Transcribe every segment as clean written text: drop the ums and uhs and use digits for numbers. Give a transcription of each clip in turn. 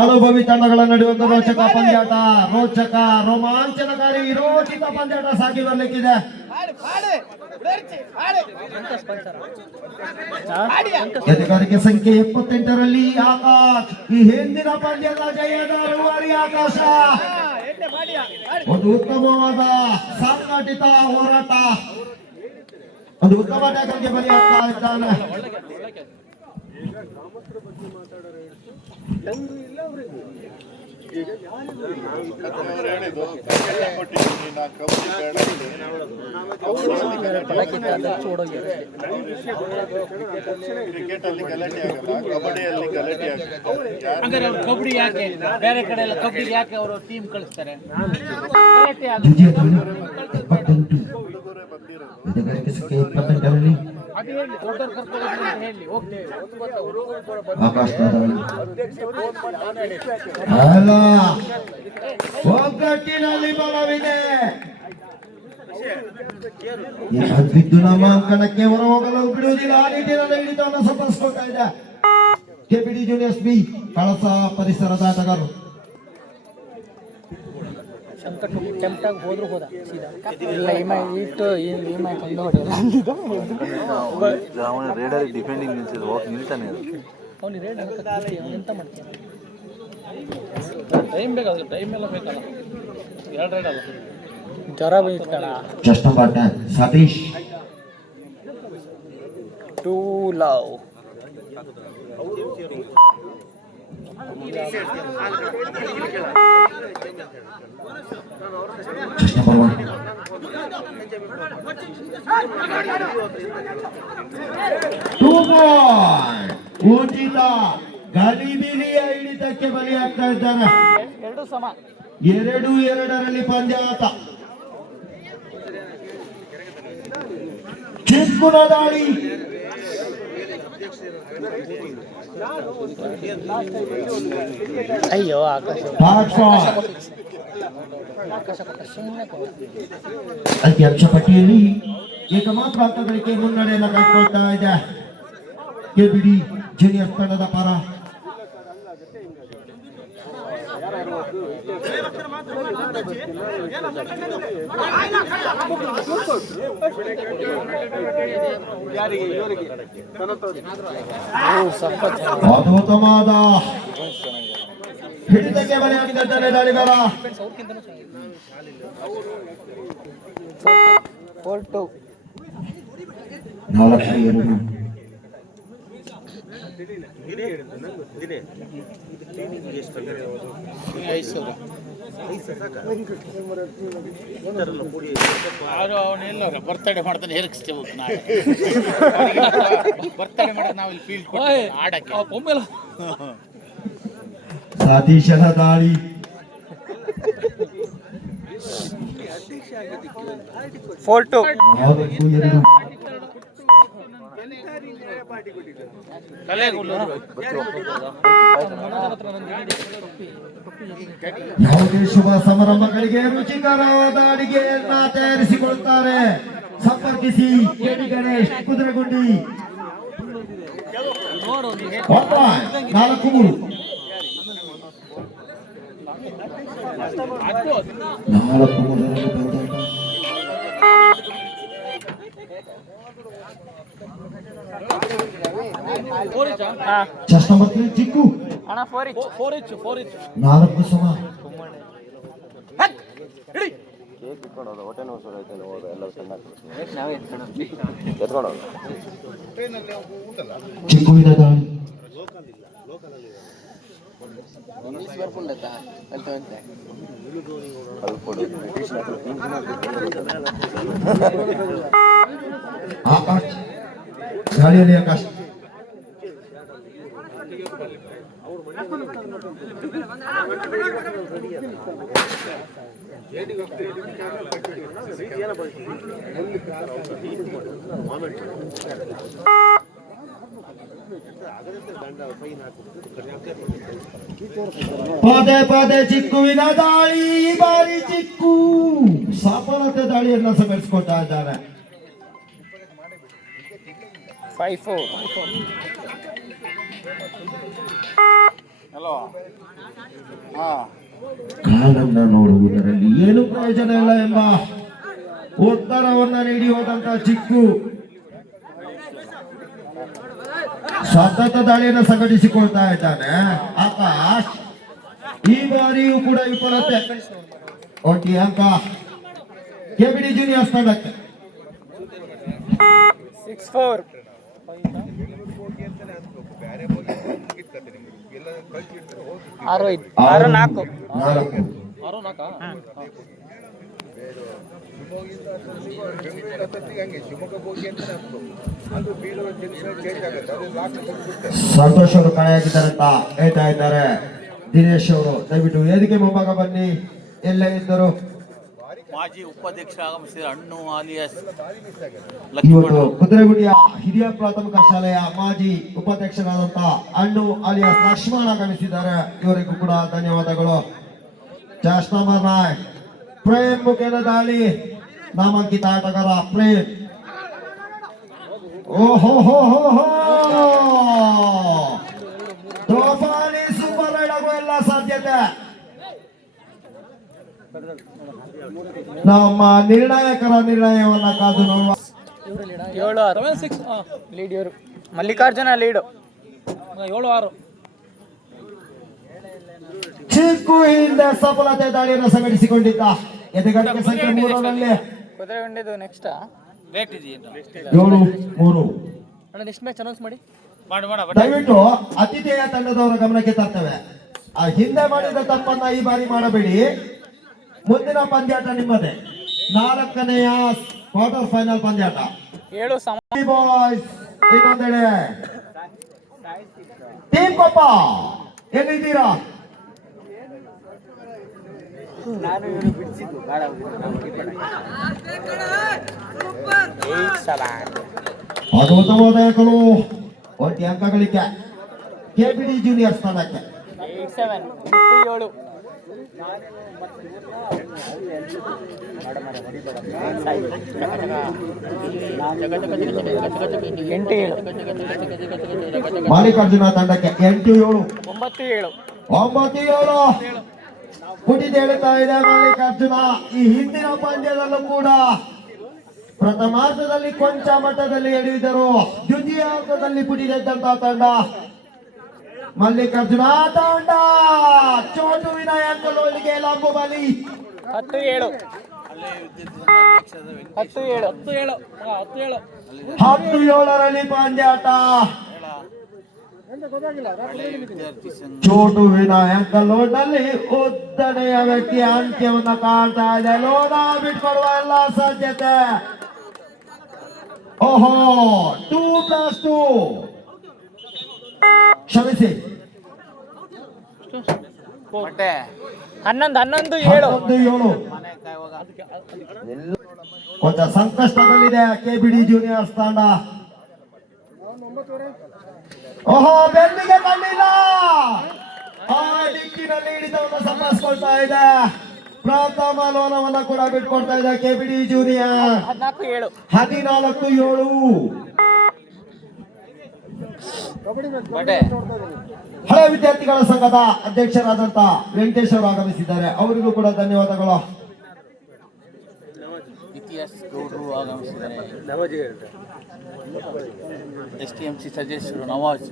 ಅನುಭವಿ ತಂಡಗಳ ನಡುವೆ ಒಂದು ರೋಚಕ ಪಂದ್ಯಾಟ, ರೋಚಕ ರೋಮಾಂಚನಕಾರಿ ರೋಚಿತ ಪಂದ್ಯಾಟ ಸಾಗಿ ಬರ್ಲಿಕ್ಕಿದೆ. ಎದುಗಾರಿಕೆ ಸಂಖ್ಯೆ 78ರಲ್ಲಿ ಆಕಾಶ್. ಈ ಹಿಂದಿನ ಪಂದ್ಯದ ಜಯದ ರೂವಾರಿ ಆಕಾಶ. ಒಂದು ಉತ್ತಮವಾದ ಸಂಘಟಿತ ಹೋರಾಟ, ಒಂದು ಉತ್ತಮ ಟ್ಯಾಕಲ್ಗೆ ಬಲಿಯಾಗ್ತಾ ಇದ್ದಾನೆ. ಕಬಡ್ಡಿ ಯಾಕೆ ಬೇರೆ ಕಡೆ ಎಲ್ಲ ಕಬಡ್ಡಿ ಯಾಕೆ ಅವರು ಟೀಮ್ ಕಳಿಸ್ತಾರೆ? ಒಗ್ಗಟ್ಟಿನಲ್ಲಿ ಬಲವಿದೆ. ಬಿದ್ದು ನಮ್ಮ ಅಂಕಣಕ್ಕೆ ಹೊರ ಹೋಗಲು ಬಿಡುವುದಿಲ್ಲ. ಆ ನಿಟ್ಟಿನಲ್ಲಿ ಹಿಡಿತವನ್ನು ಸಂಪಾದಿಸಿಕೊಳ್ತಾ ಇದೆ ಕೆಬಿಡಿ ಜೂನಿಯರ್ಸ್ ಬಿ ಕಳಸ ಪರಿಸರದ ಆಟಗಾರರು. ಹೋದ್ರು ಹೋದ ಡಿಫೆಂಡಿಂಗ್ ನಿಲ್ತಾನೆ ಎಂತ ಮಾಡ್ತೀನಿ. ಟೈಮ್ ಬೇಕಾದ್ರೆ ಟೈಮ್ ಎಲ್ಲ ಬೇಕಲ್ಲ. 2 ರೈಡ್ ಅಲ್ಲ, ಜ್ವರ ಬೈತಣ. Just number 10 Satish. Two love just number 1 2 ball. ಉಚಿತ ಗಲಿಬಿಲಿಯ ಹಿಡಿತಕ್ಕೆ ಬಲಿಯಾಗ್ತಾ ಇದ್ದಾನೆ. 2-2ರಲ್ಲಿ ಪಂದ್ಯಾಟ. ಚಿಕ್ಕುನ ದಾಳಿ. ಅಯ್ಯೋ ಆಕಾಶ ಅಂಕಿಅಂಶ ಪಟ್ಟಿಯಲ್ಲಿ ಏಕಮಾತ್ರ ಅಂಕಗಳಿಗೆ ಮುನ್ನಡೆಯನ್ನು ಕಾಯ್ಕೊಳ್ತಾ ಇದೆ ಕೆಬಿಡಿ ಜೂನಿಯರ್ ತಂಡದ ಪರ. ಅದ್ಭುತವಾದ ಹಿಡಿತಕ್ಕೆ ಬಲಿಯಾಗಿದ್ದಾರೆ ದಾಳಿಗಾರ. 4-2. ಅವನೆಲ್ಲ ಬರ್ತಡೇ ಮಾಡ್ತಾನೆ ಹೇರಿಸ್ತೇವೆ. ಬರ್ತಡೇ ಮಾಡೋದು ನಾವು ಇಲ್ಲಿ ಫೀಲ್ಡ್ ಆಡಕ್ಕೆ ಒಮ್ಮೆಲ್ಲ. ಸತೀಶನ ದಾಳಿ. ಯಾವುದೇ ಶುಭ ಸಮಾರಂಭಗಳಿಗೆ ರುಚಿಕರವಾದ ಅಡಿಗೆಯನ್ನ ತಯಾರಿಸಿಕೊಳ್ತಾರೆ. ಸಂಪರ್ಕಿಸಿ ಕೆಡಿ ಗಣೇಶ್, ಕುದುರೆಗುಂಡಿ. 4-3. ಚಿಕ್ಕು 4 ಸಮ. ಹೊಟ್ಟೆ ನೋವು ಶುರು ಆಯ್ತು. ಎಲ್ಲ ಚಿಕ್ಕುವಿನ ದಾಳಿ. ಆಕಾಶ್ ಗಾಳಿಯಲ್ಲಿ ಆಕಾಶ್. ಪದೇ ಪದೇ ಚಿಕ್ಕುವಿನ ದಾಳಿ. ಈ ಬಾರಿ ಚಿಕ್ಕು ಸಫಲತೆ ದಾಳಿಯನ್ನು ಸಂಘಟಿಸಿಕೊಳ್ತಾ ಇದ್ದಾರೆ. 5-4. ಹಲೋ ಕಾಲನ್ನ ನೋಡುವುದರಲ್ಲಿ ಏನು ಪ್ರಯೋಜನ ಇಲ್ಲ ಎಂಬ ಉತ್ತರವನ್ನ ನೀಡಿ ಹೋದಂತ ಚಿಕ್ಕು ಸತತ ದಾಳಿಯನ್ನು ಸಂಘಟಿಸಿಕೊಳ್ತಾ ಇದ್ದಾನೆ ಆಕಾಶ್. ಈ ಬಾರಿಯೂ ಕೂಡ ವಿಫಲತೆ. ಒಟ್ಟಿ ಅಂಕ ಕೆಬಿಡಿ ಜೂನಿಯರ್ಸ್ ತಂಡಕ್ಕೆ. 6-4. ಆರು ನಾಲ್ಕು. ಸಂತೋಷ್ ಅವರು ಕಳೆಯಾಗಿದ್ದಾರೆ ಅಂತ ಹೇಳ್ತಾ ಇದ್ದಾರೆ. ದಿನೇಶ್ ಅವರು ದಯವಿಟ್ಟು ವೇದಿಕೆ ಮುಂಭಾಗ ಬನ್ನಿ. ಎಲ್ಲೇ ಇದ್ದರು ಮಾಜಿ ಉಪಾಧ್ಯಕ್ಷ ಆಗಮಿಸಿದ ಹಣ್ಣು ಆಲಿಯಾಸ್ ಇವತ್ತು ಕುದುರೆಗುಡಿಯ ಹಿರಿಯ ಪ್ರಾಥಮಿಕ ಶಾಲೆಯ ಮಾಜಿ ಉಪಾಧ್ಯಕ್ಷರಾದಂತಹ ಹಣ್ಣು ಆಲಿಯಾಸ್ ಲಕ್ಷ್ಮಣ ಆಗಮಿಸಿದ್ದಾರೆ. ಇವರಿಗೂ ಕೂಡ ಧನ್ಯವಾದಗಳು. ಚಾಸ್ಟ್ ನಂಬರ್ 9 ಪ್ರೇಮ್ ಮುಖೇನ ದಾಳಿ. ನಾಮಾಂಕಿತ ಆಟಗಾರ ಪ್ರೇಮ್. ಓಹೋ ಹೋ ಹೋ ಹೋ ತೋಫಾನಿ ಸೂಪರ್ ರೈಡ್ ಆಗೋ ಎಲ್ಲ ಸಾಧ್ಯತೆ. ನಮ್ಮ ನಿರ್ಣಾಯಕರ ನಿರ್ಣಯವನ್ನ ಕಾದು ನೋಡುವ. 7-6 ಲೀಡ್ ಇವರು. ಮಲ್ಲಿಕಾರ್ಜುನ ಲೀಡು 7-6. ಚಿಕ್ಕು ಹಿಂದೆ ಸಫಲತೆ ದಾಳಿಯನ್ನು ಸಂಘಟಿಸಿಕೊಂಡಿದ್ದ. ಎದೆಗಟ್ಟಿಗೆ ಸಂಖ್ಯೆ 3ರಲ್ಲಿ ಕುದುರೆಗುಂಡಿದು ನೆಕ್ಸ್ಟ್ ರೇಟ್ ಇದೆಯೇನು? 7-3. ಅಣ್ಣ ನೆಕ್ಸ್ಟ್ ಮ್ಯಾಚ್ ಅನೌನ್ಸ್ ಮಾಡಿ. ದಯವಿಟ್ಟು ಅತಿಥೇಯ ತಂಡದವರ ಗಮನಕ್ಕೆ ತರ್ತೇವೆ. ಆ ಹಿಂದೆ ಮಾಡಿದ ತಪ್ಪನ್ನ ಈ ಬಾರಿ ಮಾಡಬೇಡಿ. ಮುಂದಿನ ಪಂದ್ಯಾಟ ನಿಮ್ಮದೇ. 4ನೇಯ ಕ್ವಾರ್ಟರ್ ಫೈನಲ್ ಪಂದ್ಯಾಟ. 7 ಬಾಯ್ಸ್ ಇನ್ನೊಂದೆಡೆ ಟೀಮ್ ಕೊಪ್ಪ ಎಲ್ಲಿದ್ದೀರಾ? ಅದ್ಭುತವಾದ ಅಂಕಗಳು. ಒಟ್ಟಿ ಅಂಕ ಗಳಿಕೆ ಕೆಬಿಡಿ ಜೂನಿಯರ್ ಸ್ಥಾನಕ್ಕೆ. 8-7 ಮಲ್ಲಿಕಾರ್ಜುನ ತಂಡಕ್ಕೆ 8-7. 9-7 ಪುಟಿದ್ ಹೇಳ್ತಾ ಇದೆ ಮಲ್ಲಿಕಾರ್ಜುನ. ಈ ಹಿಂದಿನ ಪಂದ್ಯದಲ್ಲೂ ಕೂಡ ಪ್ರಥಮಾರ್ಧದಲ್ಲಿ ಕೊಂಚ ಮಟ್ಟದಲ್ಲಿ ಎಳೆದಿದ್ದರು. ದ್ವಿತೀಯಾರ್ಧದಲ್ಲಿ ಪುಟಿದೆದ್ದಂತಹ ತಂಡ ಮಲ್ಲಿಕಾರ್ಜುನ ತಂಡ. ಚೋಟು ವಿನಾಯಕ ಲೋಳಿಗೆ ಲಂಬು ಬಲಿ. 10-7 10-7ರಲ್ಲಿ ಪಂದ್ಯಾಟ. ಚೋಟು ವಿನಾಯಕ ಲೋಡ್ನಲ್ಲಿ ಉದ್ದನೆಯ ವ್ಯಕ್ತಿ ಅಂತ್ಯವನ್ನ ಕಾಡ್ತಾ ಇದೆ. ಲೋನ ಬಿಟ್ಕೊಡುವ ಎಲ್ಲ ಸಾಧ್ಯತೆ. ಓಹೋ 2+2 ಕ್ಷಮಿಸಿ 11-7 ಕೊಂಚ ಸಂಕಷ್ಟದಲ್ಲಿದೆ ಕೆಬಿಡಿ ಜೂನಿಯರ್ಸ್ ತಂಡ. ಓಹೋ ಬೆನ್ನಿಗೆ ಕಂಡಿಲ್ಲ. ಆ ದಿಕ್ಕಿನಲ್ಲಿ ಹಿಡಿತವನ್ನು ಸಂಪಾದಿಸ್ಕೊಳ್ತಾ ಇದೆ. ಪ್ರಥಮ ಲೋನವನ್ನ ಕೂಡ ಬಿಟ್ಕೊಡ್ತಾ ಇದೆ ಕೆಬಿಡಿ ಜೂನಿಯರ್. 14-7. ಹಳೆ ವಿದ್ಯಾರ್ಥಿಗಳ ಸಂಘದ ಅಧ್ಯಕ್ಷರಾದಂತ ವೆಂಕಟೇಶ್ ಅವರು ಆಗಮಿಸಿದ್ದಾರೆ. ಅವರಿಗೂ ಕೂಡ ಧನ್ಯವಾದಗಳು. ಇತಿಹಾಸ ಗೌಡ್ರು ಆಗಮಿಸಿದ್ದಾರೆ. STMC ಸದಸ್ಯರು ನವಾಜ್.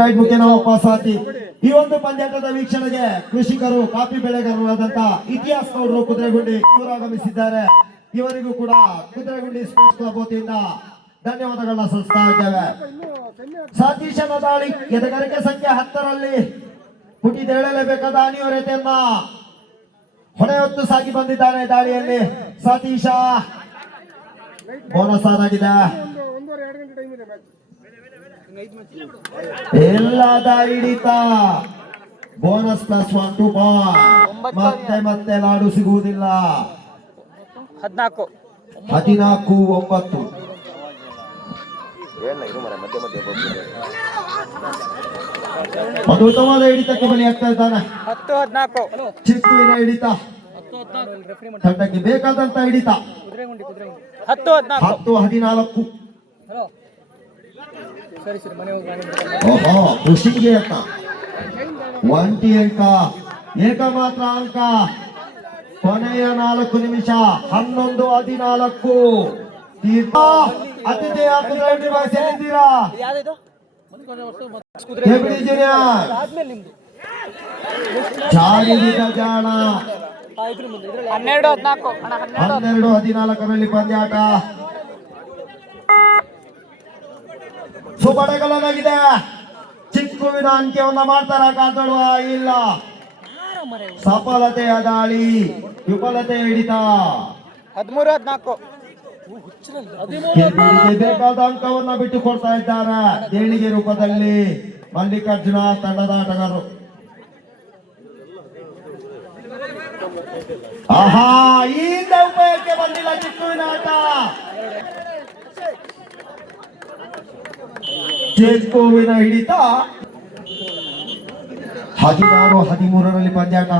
ರೈಟ್ ಮುಖೇನ ವಾಪಸಾತಿ. ಈ ಒಂದು ಪಂದ್ಯಾಟದ ವೀಕ್ಷಣೆಗೆ ಕೃಷಿಕರು ಕಾಫಿ ಬೆಳೆಗಾರರಾದಂತ ಇತಿಹಾಸ ಗೌಡ್ರು ಕುದುರೆಗುಂಡಿ ಇವರು ಆಗಮಿಸಿದ್ದಾರೆ. ಇವರಿಗೂ ಕೂಡ ಕುದುರೆಗುಂಡಿ ಸ್ಪೋರ್ಟ್ಸ್ ಕ್ಲಬ್ ವತಿಯಿಂದ ಧನ್ಯವಾದಗಳನ್ನ ಸಲ್ಲಿಸ್ತಾ ಇದ್ದೇವೆ. ಸತೀಶನ ದಾಳಿ ಎದೆಗಾರಿಕೆ ಸಂಖ್ಯೆ 10ರಲ್ಲಿ ಪುಟಿದೇಳಲೇಬೇಕಾದ ಅನಿವಾರ್ಯತೆಯನ್ನ ಹೊಣೆ ಹೊತ್ತು ಸಾಗಿ ಬಂದಿದ್ದಾನೆ. ದಾಳಿಯಲ್ಲಿ ಸತೀಶ ಬೋನಸ್ ಆದಾಗಿದೆ. ಎಲ್ಲದ ಹಿಡಿತ ಬೋನಸ್ +1 2 ಪಾಯಿಂಟ್. ಮತ್ತೆ ಲಾಡು ಸಿಗುವುದಿಲ್ಲ. 14-9. ಅದ್ಭುತವಾದ ಹಿಡಿತಕ್ಕೆ ಬಲಿಯಾಗ್ತಾ ಇದ್ದಾನೆ. 10-14 ಚಿಕ್ಕುವಿನ ಹಿಡಿತ ತಂಡಕ್ಕೆ ಬೇಕಾದಂತ ಹಿಡಿತ. 10-14 ಸರಿ ಸರಿ ಮನೆ ಹೋಗಿ ಓಹೋ ಖುಷಿಗೆ ಅಂತ ಒಂಟಿ ಅಂಕ ಏಕ ಮಾತ್ರ ಅಂಕ ಕೊನೆಯ 4 ನಿಮಿಷ 11-14 ತೀರ್ಥ ಅತಿಥಿಯ ಕುದುರೆ ಬಾಯ್ಸ್ ಎಲ್ಲಿದ್ದೀರಾ ಯಾವ್ದು ಕೆಬಿಡಿ ಜೂನಿಯರ್ ಆದ್ಮೇಲೆ ನಿಮ್ದು ಜಾರಿದ ಜಾಣ 12-14 ಅಣ್ಣ 12-14ರಲ್ಲಿ ಪಂದ್ಯಾಟ ಸುಬಡಗಲನಾಗಿದೆ ಚಿಕ್ಕುವಿನ ಅಂತ್ಯವನ್ನ ಮಾಡ್ತಾರ ಕಾತಡುವ ಇಲ್ಲ ಸಫಲತೆಯ ದಾಳಿ ವಿಫಲತೆ ಹಿಡಿತ 13-14 ಕೆಬಿಡಿಗೆ ಬೇಕಾದ ಅಂಕವನ್ನ ಬಿಟ್ಟು ಕೊಡ್ತಾ ಇದ್ದಾರೆ ದೇಣಿಗೆ ರೂಪದಲ್ಲಿ ಮಲ್ಲಿಕಾರ್ಜುನ ತಂಡದ ಆಟಗಾರರು. ಆಹಾ ಈಗ ಉಪಯೋಗಕ್ಕೆ ಬಂದಿಲ್ಲ ಚಿಕ್ಕುವಿನ ಆಟ. ಚಿಕ್ಕುವಿನ ಹಿಡಿತ 16-13ರಲ್ಲಿ ಪಂದ್ಯಾಟ.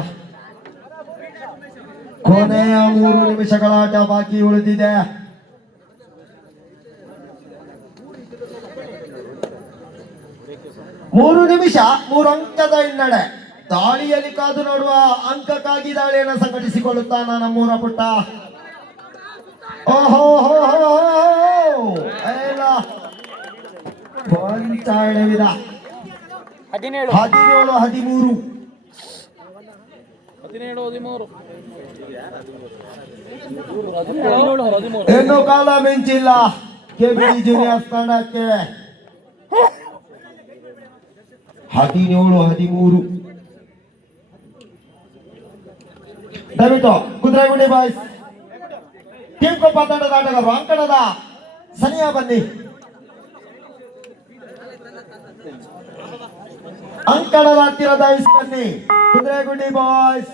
ಕೊನೆಯ 3 ನಿಮಿಷಗಳ ಆಟ ಬಾಕಿ ಉಳಿದಿದೆ. ಮೂರು ನಿಮಿಷ 3 ಅಂಕದ ಹಿನ್ನಡೆ. ದಾಳಿಯಲ್ಲಿ ಕಾದು ನೋಡುವ ಅಂಕಕ್ಕಾಗಿ ದಾಳಿಯನ್ನು ಸಂಘಟಿಸಿಕೊಳ್ಳುತ್ತಾನ ನಮ್ಮೂರ ಪುಟ್ಟ. ಓಹೋ ಹೋ ಪಂಚಾಯವಿದ 17-13 ಇನ್ನು ಕಾಲ ಮಿಂಚಿಲ್ಲ ಕೆಬಿಡಿ ಜೂನಿಯರ್ಸ್ ತಂಡಕ್ಕೆ. 17-13 ದಯವಿಟ್ಟು ಕುದುರೆಗುಂಡಿ ಬಾಯ್ಸ್ ಟೀಮ್ ಕೊಪ್ಪ ತಂಡದ ಆಟಗಾರರು ಅಂಕಣದ ಸನಿಯ ಬನ್ನಿ. ಅಂಕಣದ ಹತ್ತಿರ ಧಾವಿಸಿ ಬನ್ನಿ ಕುದುರೆಗುಂಡಿ ಬಾಯ್ಸ್.